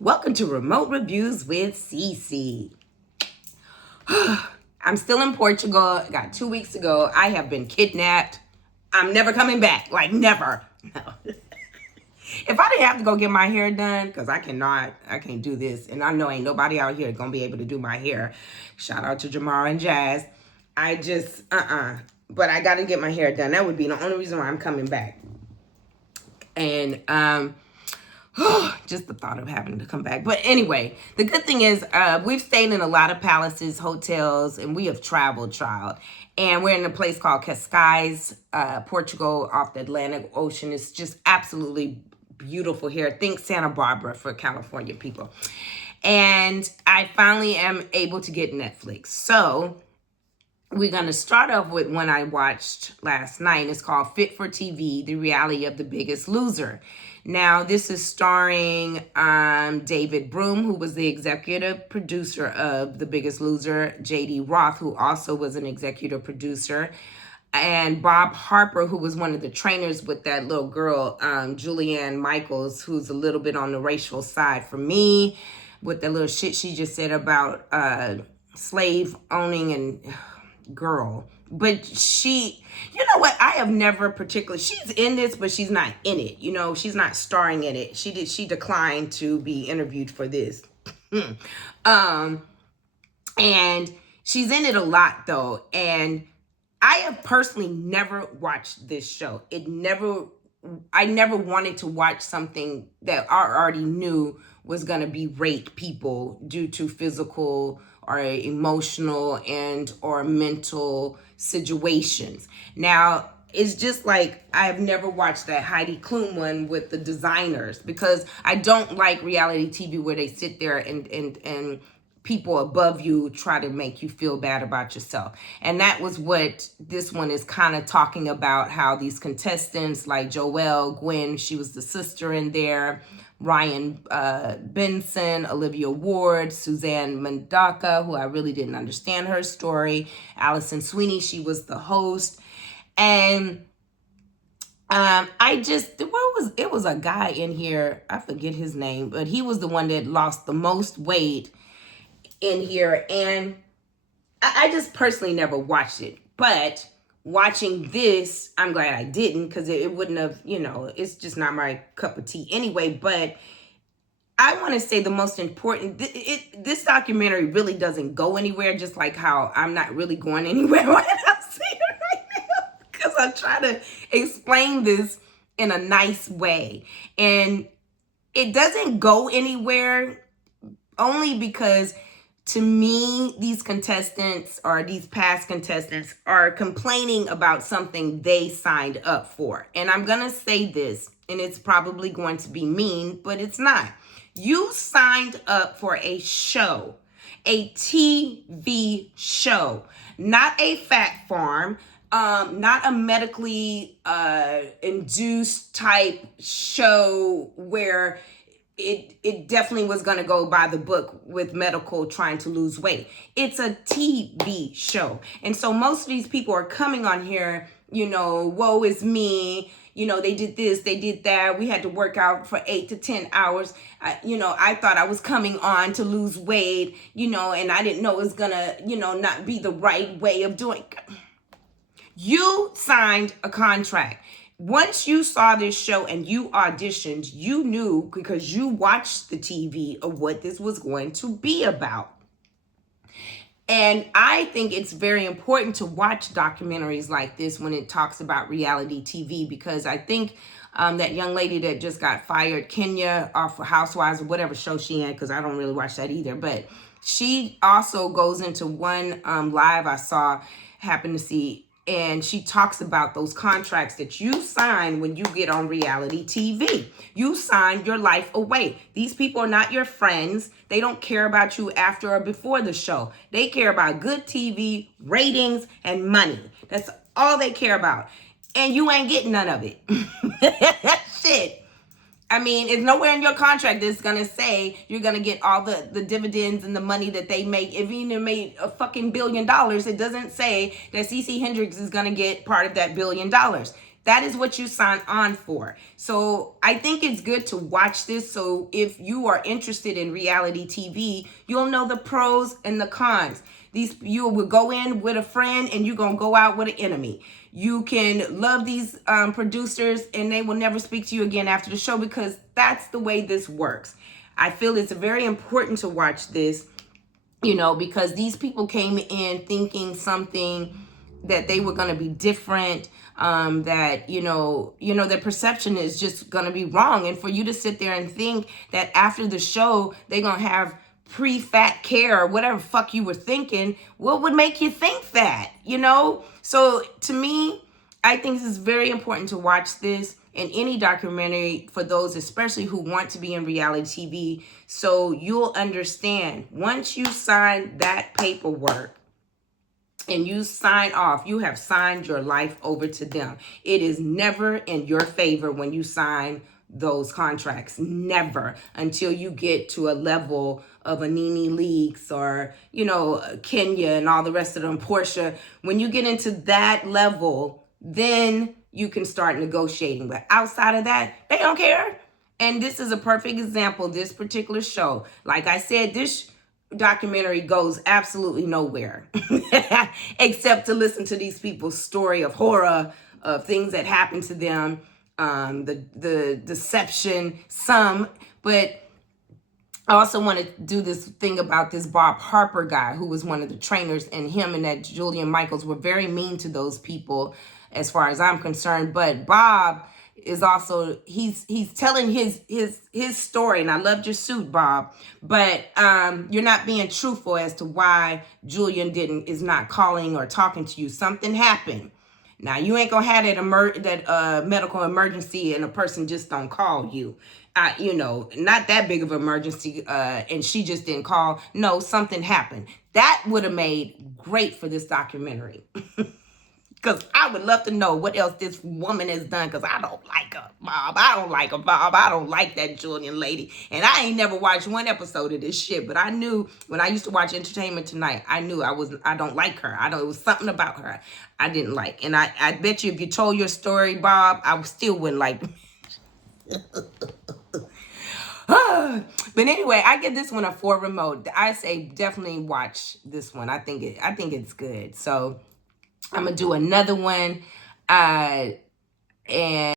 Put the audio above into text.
Welcome to Remote Reviews with Cece. I'm still in Portugal. I got 2 weeks to go. I have been kidnapped. I'm never coming back. Like, never. No. If I didn't have to go get my hair done, because I can't do this. And I know ain't nobody out here going to be able to do my hair. Shout out to Jamara and Jazz. I just, But I got to get my hair done. That would be the only reason why I'm coming back. And, just the thought of having to come back. But anyway, the good thing is we've stayed in a lot of palaces, hotels, and we have traveled, child. And we're in a place called Cascais, Portugal, off the Atlantic Ocean. It's just absolutely beautiful here. Think Santa Barbara for California people. And I finally am able to get Netflix. So we're going to start off with one I watched last night. It's called Fit for TV, The Reality of the Biggest Loser. Now, this is starring David Broom, who was the executive producer of The Biggest Loser, J.D. Roth, who also was an executive producer, and Bob Harper, who was one of the trainers with that little girl, Julianne Michaels, who's a little bit on the racial side for me, with the little shit she just said about slave owning and girl. But she, you know what? I have never particularly, she's in this, but she's not in it. You know, she's not starring in it. She declined to be interviewed for this. And she's in it a lot though. And I have personally never watched this show. I never wanted to watch something that I already knew was going to berate people due to physical or emotional and or mental situations. Now, it's just like I've never watched that Heidi Klum one with the designers, because I don't like reality TV where they sit there and people above you try to make you feel bad about yourself. And that was what this one is kind of talking about, how these contestants like Joelle, Gwen, she was the sister in there, Ryan Benson, Olivia Ward, Suzanne Mendaka, who I really didn't understand her story, Allison Sweeney, she was the host. And it was a guy in here, I forget his name, but he was the one that lost the most weight in here. And I just personally never watched it. But watching this, I'm glad I didn't, because it wouldn't have, it's just not my cup of tea anyway. But I want to say the most important, this documentary really doesn't go anywhere, just like how I'm not really going anywhere when I'm saying it right now, because I'm trying to explain this in a nice way. And it doesn't go anywhere only because, to me, these contestants or these past contestants are complaining about something they signed up for. And I'm going to say this, and it's probably going to be mean, but it's not. You signed up for a show, a TV show, not a fat farm, not a medically induced type show where it definitely was going to go by the book with medical trying to lose weight. It's a TV show. And so most of these people are coming on here, woe is me. They did this, they did that. We had to work out for 8 to 10 hours. I thought I was coming on to lose weight, and I didn't know it was going to, not be the right way of doing. You signed a contract. Once you saw this show and you auditioned, you knew, because you watched the TV, of what this was going to be about. And I think it's very important to watch documentaries like this when it talks about reality TV, because I think that young lady that just got fired, Kenya, off of Housewives or whatever show she in, because I don't really watch that either, but she also goes into one live I happened to see, and she talks about those contracts that you sign when you get on reality TV. You sign your life away. These people are not your friends. They don't care about you after or before the show. They care about good TV, ratings, and money. That's all they care about. And you ain't getting none of it. Shit. I mean, it's nowhere in your contract that's going to say you're going to get all the dividends and the money that they make. If you made a fucking $1 billion, it doesn't say that Cece Hendricks is going to get part of that $1 billion. That is what you sign on for. So I think it's good to watch this. So if you are interested in reality TV, you'll know the pros and the cons. You will go in with a friend and you're going to go out with an enemy. You can love these producers and they will never speak to you again after the show, because that's the way this works. I feel it's very important to watch this, because these people came in thinking something, that they were going to be different, that, their perception is just going to be wrong. And for you to sit there and think that after the show, they're going to have pre-fat care or whatever fuck you were thinking, what would make you think that, So to me, I think this is very important to watch this in any documentary, for those especially who want to be in reality TV, so you'll understand once you sign that paperwork and you sign off, you have signed your life over to them. It is never in your favor when you sign those contracts. Never, until you get to a level of a Nene Leakes or, Kenya and all the rest of them, Portia. When you get into that level, then you can start negotiating. But outside of that, they don't care. And this is a perfect example, this particular show. Like I said, this documentary goes absolutely nowhere except to listen to these people's story of horror, of things that happened to them, the deception, but I also want to do this thing about this Bob Harper guy who was one of the trainers, and him and that Julian Michaels were very mean to those people as far as I'm concerned. But Bob is also, he's telling his story, and I loved your suit, Bob, but you're not being truthful as to why Julian is not calling or talking to you. Something happened. Now, you ain't gonna have that medical emergency and a person just don't call you. Not that big of an emergency, and she just didn't call. No, something happened. That would have made great for this documentary. Because I would love to know what else this woman has done, because I don't like her, Bob. I don't like her, Bob. I don't like that Julian lady. And I ain't never watched one episode of this shit, but I knew when I used to watch Entertainment Tonight, I knew I don't like her. It was something about her I didn't like. And I bet you if you told your story, Bob, I still wouldn't like But anyway, I give this one a 4 remote. I say definitely watch this one. I think it's good. So I'm gonna do another one, and